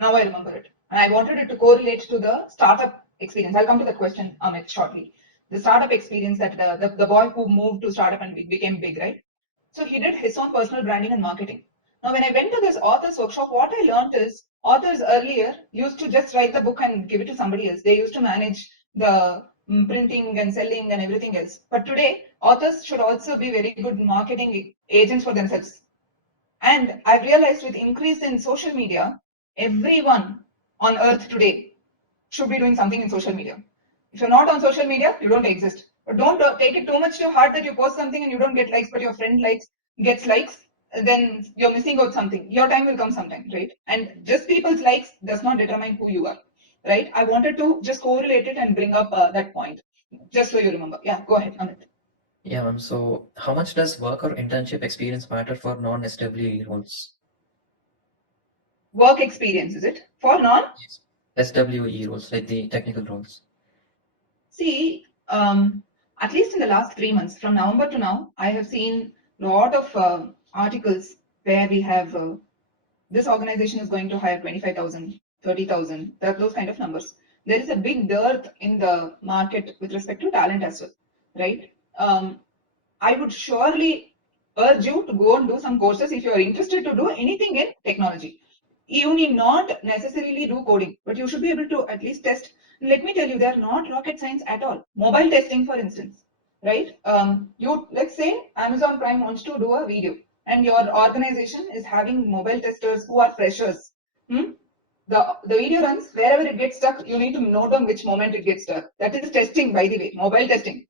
Now I remember it. And I wanted it to correlate to the startup experience. I'll come to that question, Amit, shortly. The startup experience that the boy who moved to startup and became big, right? So he did his own personal branding and marketing. Now, when I went to this authors workshop, what I learned is authors earlier used to just write the book and give it to somebody else. They used to manage the printing and selling and everything else. But today, authors should also be very good marketing agents for themselves. And I've realized with increase in social media, everyone on earth today should be doing something in social media. If you're not on social media, you don't exist. But don't take it too much to heart that you post something and you don't get likes, but your friend gets likes, then you're missing out something. Your time will come sometime, right? And just people's likes does not determine who you are, right? I wanted to just correlate it and bring up that point, just so you remember. Yeah, go ahead, Amit. Yeah, ma'am. So, how much does work or internship experience matter for non-SWE roles? Work experience, is it? For non? Yes. SWE roles, like the technical roles. See, at least in the last 3 months, from November to now, I have seen a lot of articles where we have this organization is going to hire 25,000, 30,000, those kind of numbers. There is a big dearth in the market with respect to talent as well, right? I would surely urge you to go and do some courses if you are interested to do anything in technology. You need not necessarily do coding, but you should be able to at least test. Let me tell you, they are not rocket science at all. Mobile testing, for instance. right? Let's say Amazon Prime wants to do a video, and your organization is having mobile testers who are freshers. The video runs, wherever it gets stuck, you need to note down which moment it gets stuck. That is testing, by the way, mobile testing.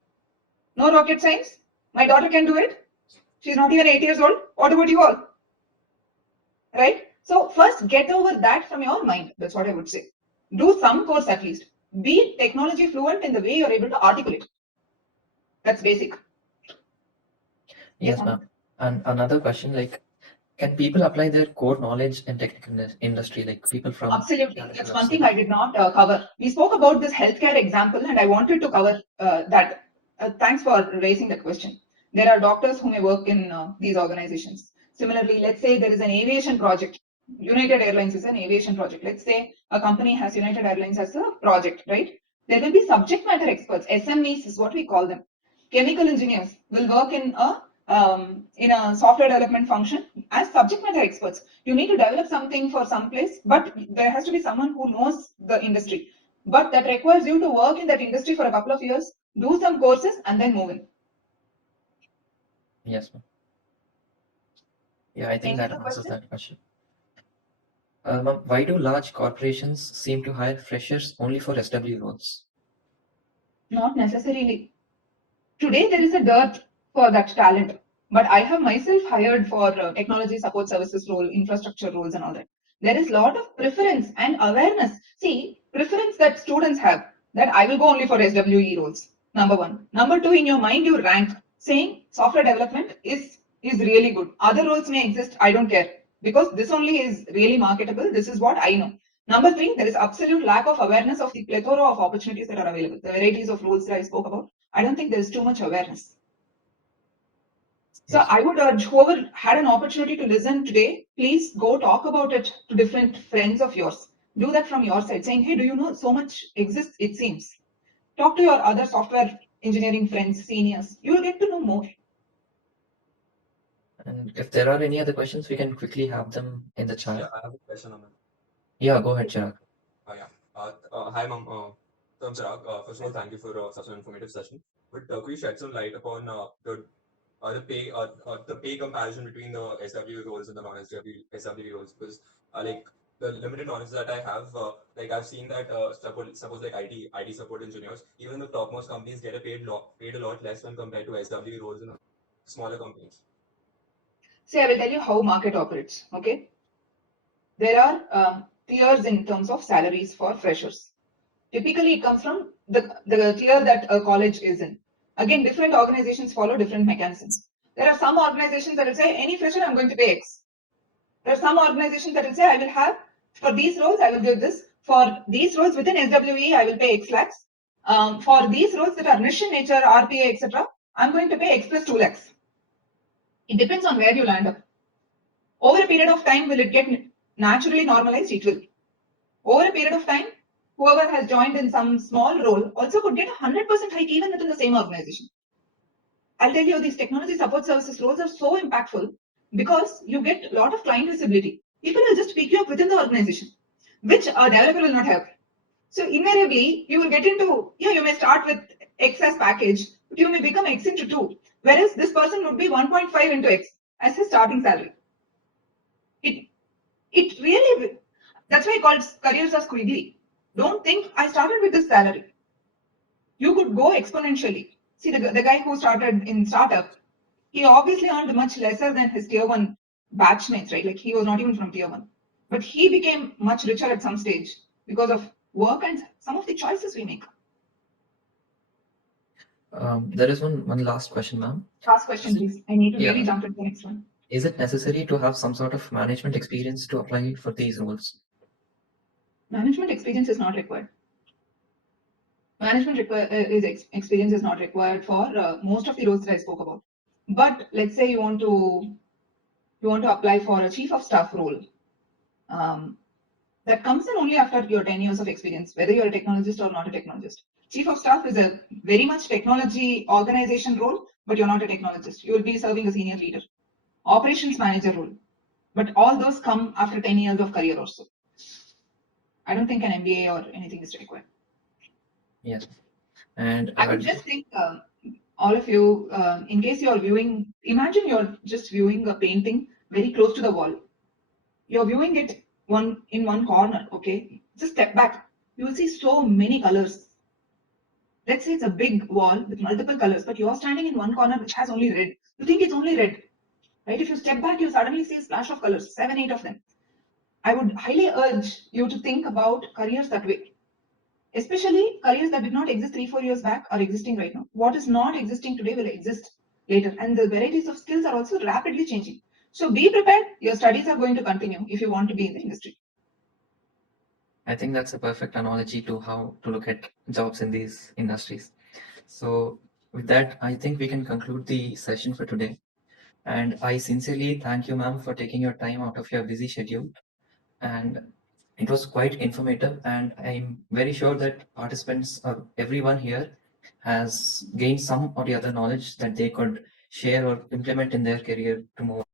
No rocket science. My daughter can do it. She's not even 8 years old. What about you all? Right? So first get over that from your mind. That's what I would say. Do some course at least. Be technology fluent in the way you're able to articulate. That's basic. Yes, ma'am. And another question, like, can people apply their core knowledge in technical industry, like people from? Absolutely. That's one thing I did not cover. We spoke about this healthcare example, and I wanted to cover that. Thanks for raising that question. There are doctors who may work in these organizations. Similarly, let's say there is an aviation project. United Airlines is an aviation project. Let's say a company has United Airlines as a project, right? There will be subject matter experts. SMEs is what we call them. Chemical engineers will work in a software development function as subject matter experts. You need to develop something for some place, but there has to be someone who knows the industry. But that requires you to work in that industry for a couple of years, do some courses, and then move in. Yes, ma'am. Yeah, I think that answers that question. Ma'am, why do large corporations seem to hire freshers only for SW roles? Not necessarily. Today, there is a dearth for that talent. But I have myself hired for technology support services role, infrastructure roles, and all that. There is a lot of preference and awareness. See, preference that students have that I will go only for SWE roles. Number one. Number two, in your mind, you rank saying software development is really good. Other roles may exist. I don't care because this only is really marketable. This is what I know. Number three, there is absolute lack of awareness of the plethora of opportunities that are available. The varieties of roles that I spoke about. I don't think there's too much awareness. So Yes. I would urge whoever had an opportunity to listen today, please go talk about it to different friends of yours. Do that from your side, saying, hey, do you know so much exists, it seems. Talk to your other software engineering friends, seniors. You will get to know more. And if there are any other questions, we can quickly have them in the chat. Yeah, I have a question on that. Yeah, go ahead, Chirag. Hi, ma'am. So I'm Chirag. First of all, thank you for such an informative session. But could you shed some light upon the pay comparison between the SW roles and the non-SW roles? Because like the limited knowledge that I have, like I've seen that suppose like IT support engineers, even the topmost companies get paid a lot less when compared to SW roles in smaller companies. See, I will tell you how market operates. Okay, there are tiers in terms of salaries for freshers. Typically, it comes from the tier that a college is in. Again, different organizations follow different mechanisms. There are some organizations that will say, any fresher, I'm going to pay X. There are some organizations that will say, I will have, for these roles, I will give this. For these roles within SWE, I will pay X lakhs. For these roles that are niche in nature, RPA, etc., I'm going to pay X plus 2 lakhs. It depends on where you land up. Over a period of time, will it get naturally normalized? It will. Over a period of time, whoever has joined in some small role also could get a 100% hike even within the same organization. I'll tell you, these technology support services roles are so impactful because you get a lot of client visibility. People will just pick you up within the organization, which a developer will not have. So invariably, you will get into, you may start with X as package, but you may become X into 2, whereas this person would be 1.5 into X as his starting salary. It really, that's why I called careers are squiggly. Don't think I started with this salary. You could go exponentially. See, the guy who started in startup, he obviously earned much lesser than his tier 1 batchmates, right? Like he was not even from tier 1. But he became much richer at some stage because of work and some of the choices we make. There is one last question, ma'am. Last question, please. I need to really jump into the next one. Is it necessary to have some sort of management experience to apply for these roles? Management experience is not required. Management experience is not required for most of the roles that I spoke about. But let's say you want to apply for a chief of staff role. That comes in only after your 10 years of experience, whether you're a technologist or not a technologist. Chief of staff is a very much technology organization role, but you're not a technologist. You will be serving a senior leader. Operations manager role. But all those come after 10 years of career or so. I don't think an MBA or anything is required. Yes. And I would just think all of you, in case you're viewing, imagine you're just viewing a painting very close to the wall. You're viewing it in one corner, okay? Just step back. You will see so many colors. Let's say it's a big wall with multiple colors, but you're standing in one corner which has only red. You think it's only red, right? If you step back, you suddenly see a splash of colors, 7, 8 of them. I would highly urge you to think about careers that way, especially careers that did not exist 3, 4 years back are existing right now. What is not existing today will exist later, and the varieties of skills are also rapidly changing. So be prepared. Your studies are going to continue if you want to be in the industry. I think that's a perfect analogy to how to look at jobs in these industries. So with that, I think we can conclude the session for today. And I sincerely thank you, ma'am, for taking your time out of your busy schedule. And it was quite informative. And I'm very sure that participants, or everyone here, has gained some or the other knowledge that they could share or implement in their career to move